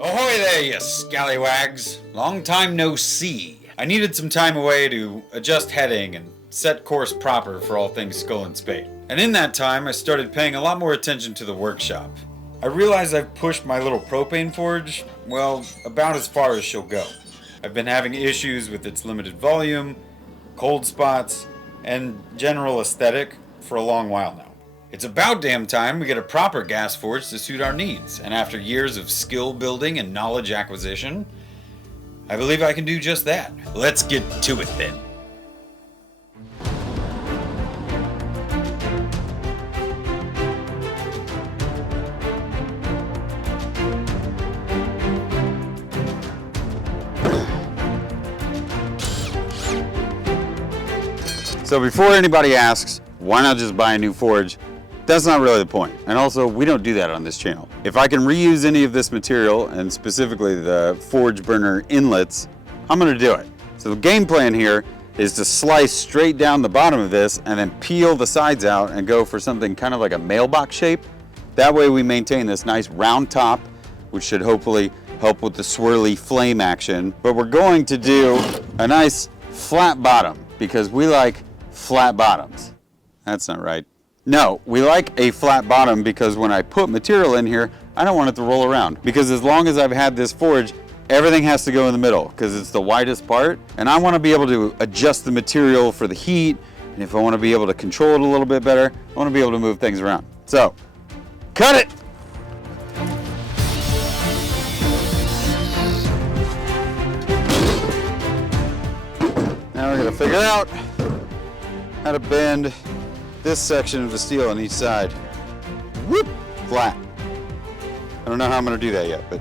Ahoy there, you scallywags! Long time no see. I needed some time away to adjust heading and set course proper for all things Skull and Spade. And in that time, I started paying a lot more attention to the workshop. I realize I've pushed my little propane forge, well, about as far as she'll go. I've been having issues with its limited volume, cold spots, and general aesthetic for a long while now. It's about damn time we get a proper gas forge to suit our needs, and after years of skill building and knowledge acquisition, I believe I can do just that. Let's get to it then. So before anybody asks, why not just buy a new forge? That's not really the point. And also, we don't do that on this channel. If I can reuse any of this material, and specifically the forge burner inlets, I'm gonna do it. So the game plan here is to slice straight down the bottom of this and then peel the sides out and go for something kind of like a mailbox shape. That way we maintain this nice round top, which should hopefully help with the swirly flame action. But we're going to do a nice flat bottom because we like flat bottoms. That's not right. No, we like a flat bottom because when I put material in here, I don't want it to roll around. Because as long as I've had this forge, everything has to go in the middle because it's the widest part. And I want to be able to adjust the material for the heat. And if I want to be able to control it a little bit better, I want to be able to move things around. So, cut it! Now we're going to figure out how to bend this section of the steel on each side. Whoop! Flat. I don't know how I'm going to do that yet, but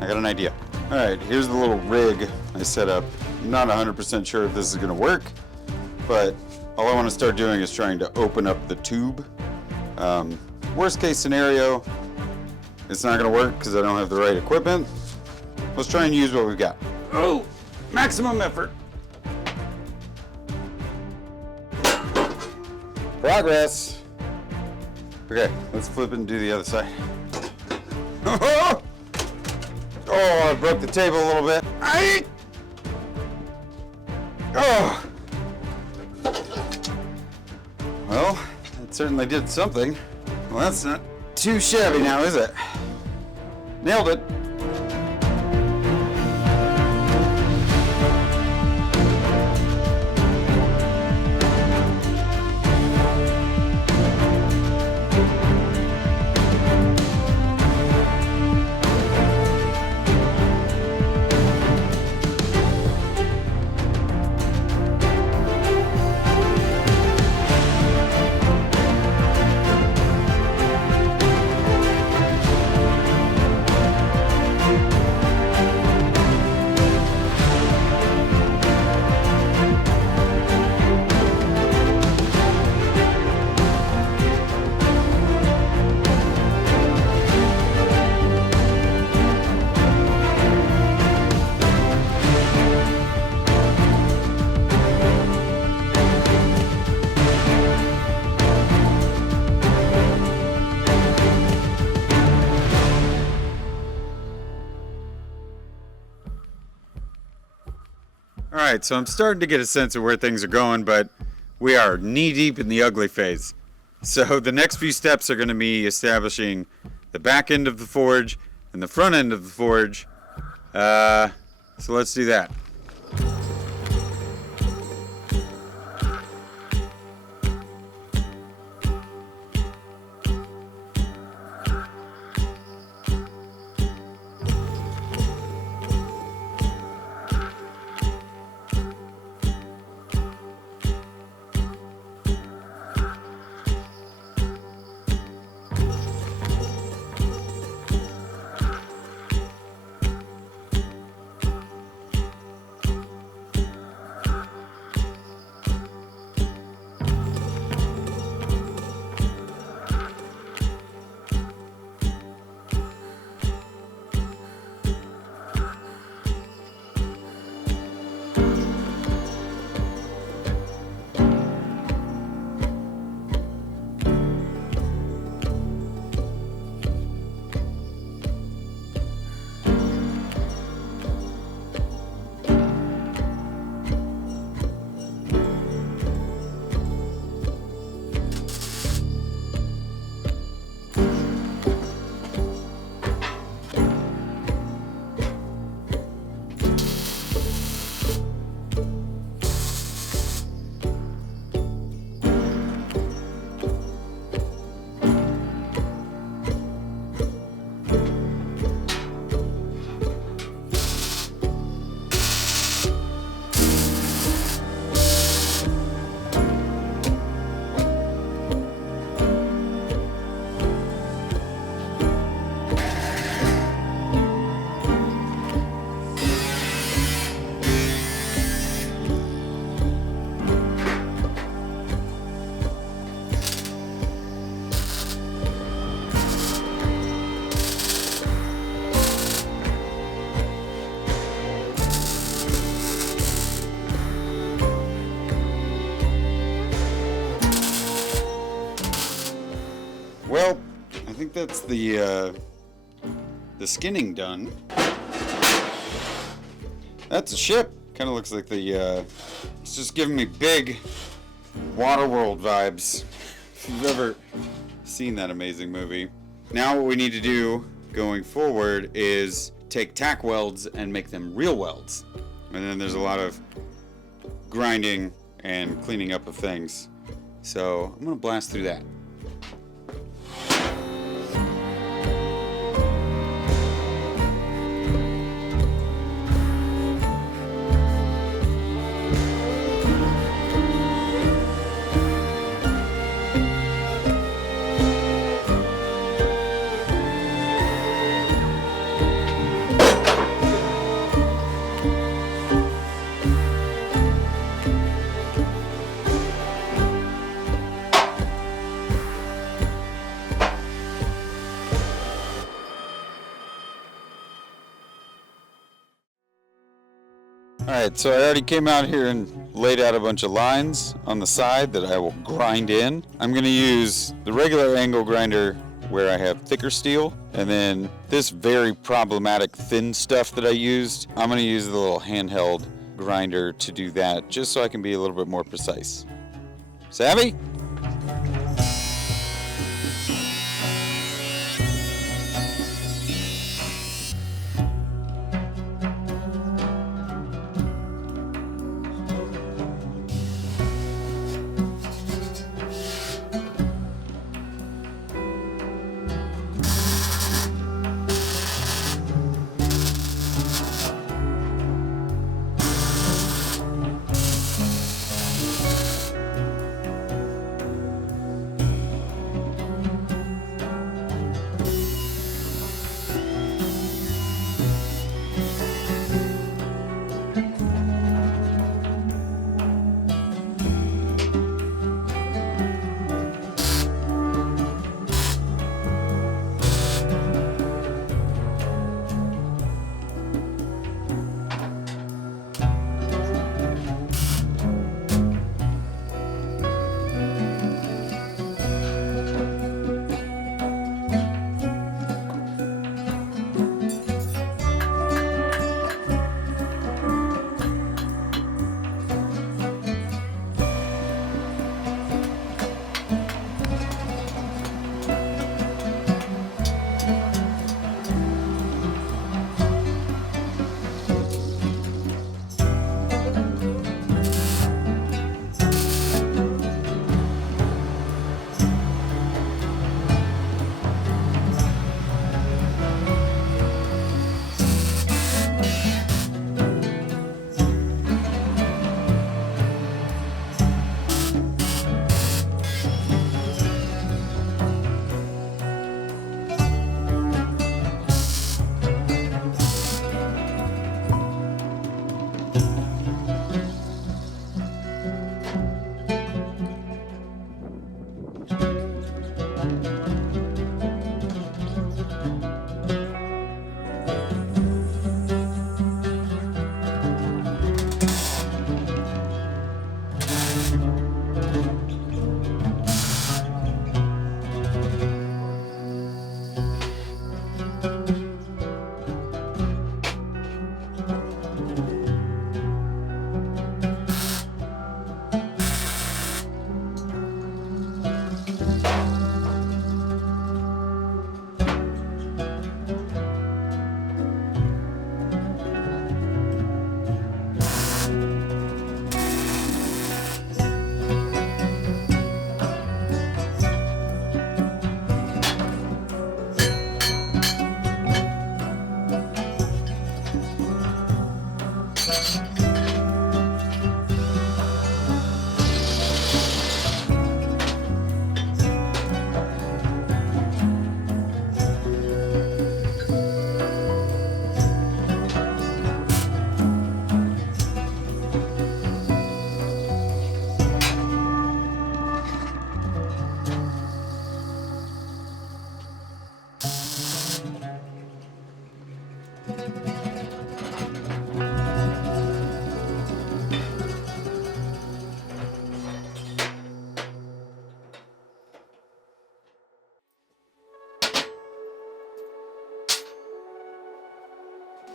I got an idea. All right, here's the little rig I set up. I'm not 100% sure if this is going to work, but all I want to start doing is trying to open up the tube. Worst case scenario, it's not going to work because I don't have the right equipment. Let's try and use what we've got. Oh, maximum effort. Progress. Okay, let's flip it and do the other side. Oh, I broke the table a little bit. Oh. Well, it certainly did something. Well, that's not too shabby now, is it? Nailed it. All right, so I'm starting to get a sense of where things are going, but we are knee deep in the ugly phase. So the next few steps are going to be establishing the back end of the forge and the front end of the forge. So let's do that. think that's the skinning done. That's a ship. Kind of looks like it's just giving me big Waterworld vibes. If you've ever seen that amazing movie. Now what we need to do going forward is take tack welds and make them real welds. And then there's a lot of grinding and cleaning up of things. So I'm gonna blast through that. Alright, so I already came out here and laid out a bunch of lines on the side that I will grind in. I'm going to use the regular angle grinder where I have thicker steel, and then this very problematic thin stuff that I used, I'm going to use the little handheld grinder to do that, just so I can be a little bit more precise. Savvy?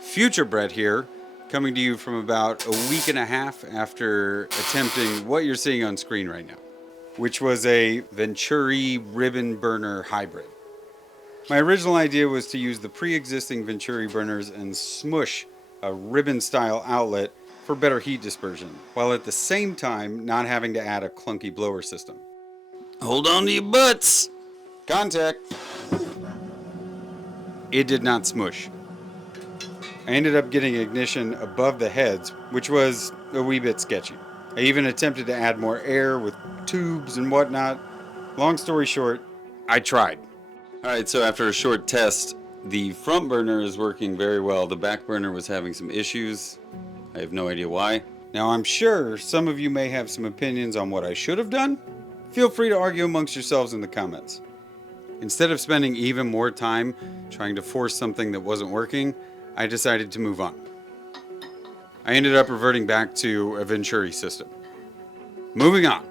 Future Brett here, coming to you from about a week and a half after attempting what you're seeing on screen right now, which was a Venturi ribbon burner hybrid. My original idea was to use the pre-existing Venturi burners and smush a ribbon-style outlet for better heat dispersion, while at the same time not having to add a clunky blower system. Hold on to your butts! Contact! It did not smush. I ended up getting ignition above the heads, which was a wee bit sketchy. I even attempted to add more air with tubes and whatnot. Long story short, I tried. Alright, so after a short test, the front burner is working very well. The back burner was having some issues. I have no idea why. Now I'm sure some of you may have some opinions on what I should have done. Feel free to argue amongst yourselves in the comments. Instead of spending even more time trying to force something that wasn't working, I decided to move on. I ended up reverting back to a Venturi system. Moving on.